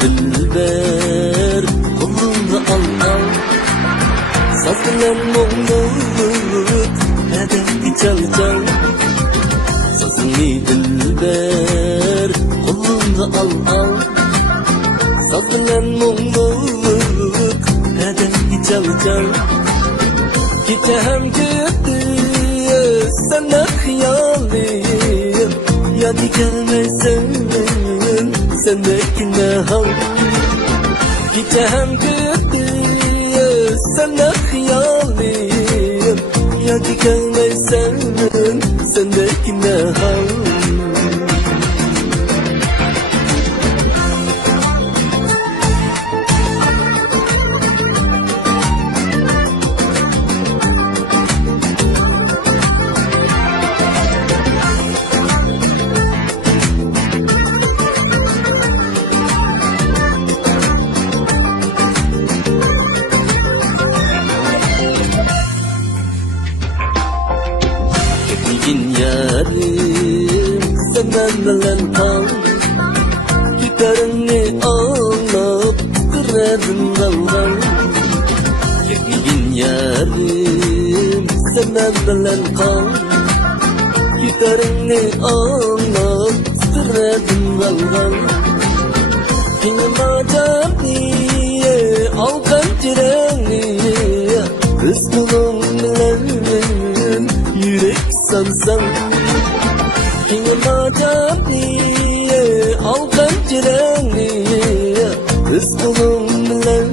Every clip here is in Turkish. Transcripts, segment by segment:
Dilber kolunu al saz bilen mutluluk bedeni çal sazını dilber kolunu al saz bilen mutluluk bedeni çal gidem gitti senden hayalim yadi gelmesen sendekine hal gidem gitti senden hayalim yadi gelmesen sendekine hal yarim senden bilen kal giderini alıp kıradın kaldan Yekligin yarim senden bilen kal giderini alıp kıradın kaldan Kinim acam diye alkan treni kız kulun bilen yürek sansan Kinim acam diye alkan treni kız kulun bilen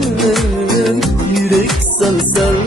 yürek sansan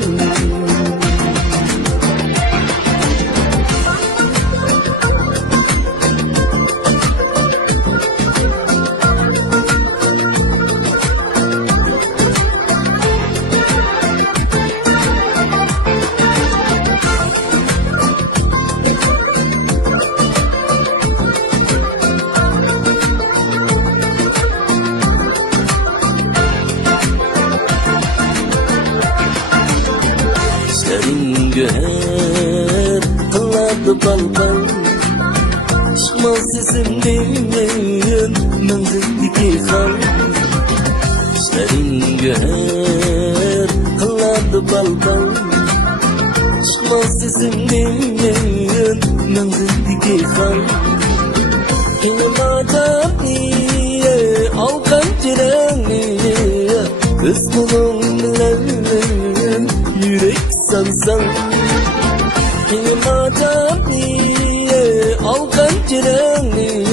Güher kıladı balbal çıkmaz sesim dinleyin menzildeki hal İşlerin güher kıladı balbal çıkmaz sesim dinleyin menzildeki hal Kinim adam diye alkan treni kız kulun bilen yürek sansan Kinim adam diye alkan treni